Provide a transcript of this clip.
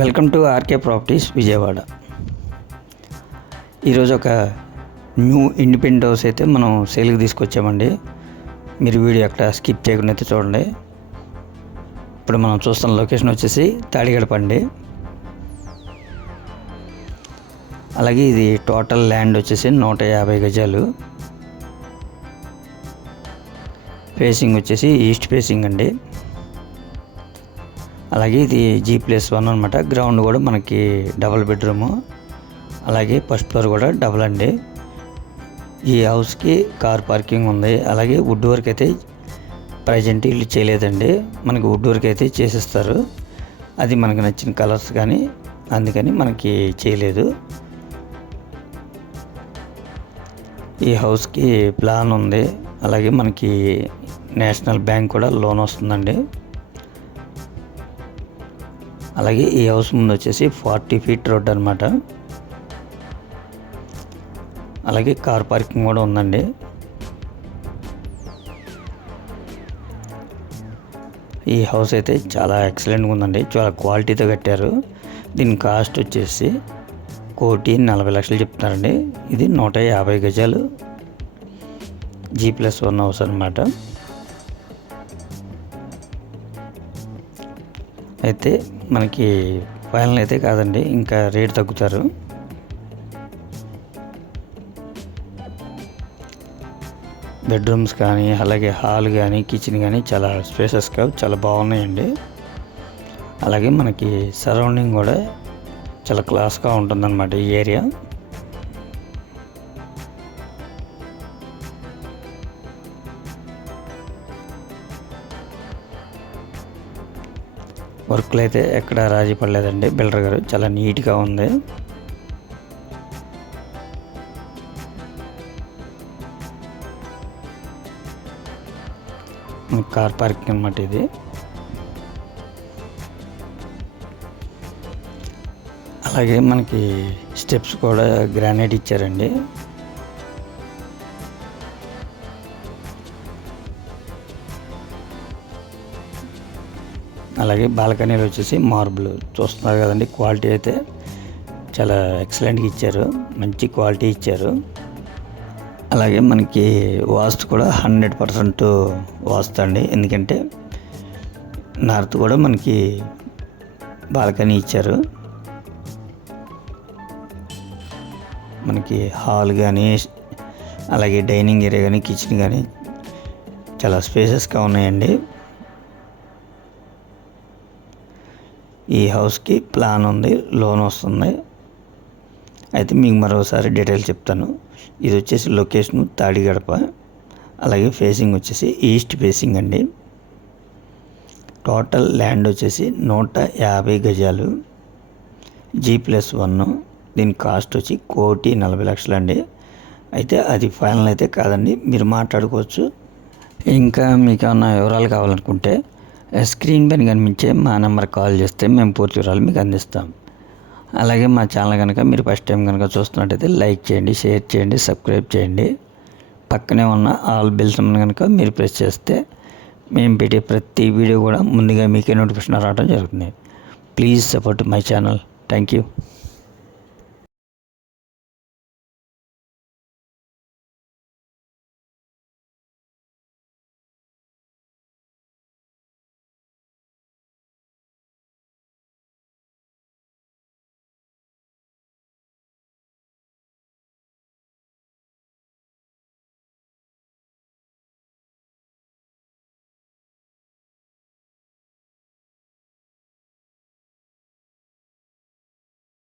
Welcome to RK properties Vijayawada. ఈరోజు ఒక new independent house అయితే మనం సేల్కి తీసుకొచ్చామండి. మీరు వీడియో అక్కడ స్కిప్ చేయకుండా అయితే చూడండి. ఇప్పుడు మనం చూస్తున్న లొకేషన్ వచ్చేసి తాడిగడప అండి. అలాగే ఇది టోటల్ ల్యాండ్ వచ్చేసి 150 గజాలు. ఫేసింగ్ వచ్చేసి ఈస్ట్ ఫేసింగ్ అండి. అలాగే ఇది G+1 అనమాట. గ్రౌండ్ కూడా మనకి డబుల్ బెడ్రూము, అలాగే ఫస్ట్ ఫ్లోర్ కూడా డబుల్ అండి. ఈ హౌస్కి కార్ పార్కింగ్ ఉంది. అలాగే వుడ్ వర్క్ అయితే ప్రజెంట్ ఇల్లు చేయలేదండి, మనకి వుడ్ వర్క్ అయితే చేసిస్తారు. అది మనకు నచ్చిన కలర్స్ కానీ, అందుకని మనకి చేయలేదు. ఈ హౌస్కి ప్లాన్ ఉంది. అలాగే మనకి నేషనల్ బ్యాంక్ కూడా లోన్ వస్తుందండి. అలాగే ఈ హౌస్ ముందు వచ్చేసి 40 ఫీట్ రోడ్ అనమాట. అలాగే కార్ పార్కింగ్ కూడా ఉందండి. ఈ హౌస్ అయితే చాలా ఎక్సలెంట్గా ఉందండి, చాలా క్వాలిటీతో కట్టారు. దీని కాస్ట్ వచ్చేసి 1,40,00,000 చెప్తున్నారండి. ఇది 150 గజాలు G+1 హౌస్ అనమాట. అయితే మనకి ఫైనల్ అయితే కాదండి, ఇంకా రేట్ తగ్గుతారు. బెడ్రూమ్స్ కానీ, అలాగే హాల్ కానీ, కిచెన్ కానీ చాలా స్పేసెస్గా చాలా బాగున్నాయండి. అలాగే మనకి సరౌండింగ్ కూడా చాలా క్లాస్గా ఉంటుందన్నమాట ఈ ఏరియా. వర్క్లు అయితే ఎక్కడ రాజీ పడలేదండి. బిల్డర్ గారు చాలా నీట్గా ఉంది. కార్ పార్కింగ్ అన్నమాట ఇది. అలాగే మనకి స్టెప్స్ కూడా గ్రానైట్ ఇచ్చారండి. అలాగే బాల్కనీలు వచ్చేసి మార్బుల్ చూస్తున్నారు కదండి. క్వాలిటీ అయితే చాలా ఎక్సలెంట్గా ఇచ్చారు, మంచి క్వాలిటీ ఇచ్చారు. అలాగే మనకి వాస్తు కూడా 100% వాస్తు అండి. ఎందుకంటే నార్త్ కూడా మనకి బాల్కనీ ఇచ్చారు. మనకి హాల్ కానీ, అలాగే డైనింగ్ ఏరియా కానీ, కిచెన్ కానీ చాలా స్పేసెస్గా ఉన్నాయండి. ఈ హౌస్కి ప్లాన్ ఉంది, లోన్ వస్తుంది. అయితే మీకు మరోసారి డీటెయిల్స్ చెప్తాను. ఇది వచ్చేసి లొకేషన్ తాడిగడప. అలాగే ఫేసింగ్ వచ్చేసి ఈస్ట్ ఫేసింగ్ అండి. టోటల్ ల్యాండ్ వచ్చేసి 150 గజాలు G+1. దీని కాస్ట్ వచ్చి 1,40,00,000 అండి. అయితే అది ఫైనల్ అయితే కాదండి, మీరు మాట్లాడుకోవచ్చు. ఇంకా మీకు ఏమన్నా వివరాలు కావాలనుకుంటే స్క్రీన్ పైన కనిపించే మా నెంబర్ కాల్ చేస్తే మేము పూర్తి వివరాలు మీకు అందిస్తాం. అలాగే మా ఛానల్ కనుక మీరు ఫస్ట్ టైం కనుక చూస్తున్నట్టయితే లైక్ చేయండి, షేర్ చేయండి, సబ్స్క్రైబ్ చేయండి. పక్కనే ఉన్న ఆల్ బెల్స్ కనుక మీరు ప్రెస్ చేస్తే మేము పెట్టే ప్రతి వీడియో కూడా ముందుగా మీకే నోటిఫికేషన్ రావడం జరుగుతుంది. Please support my channel. Thank you.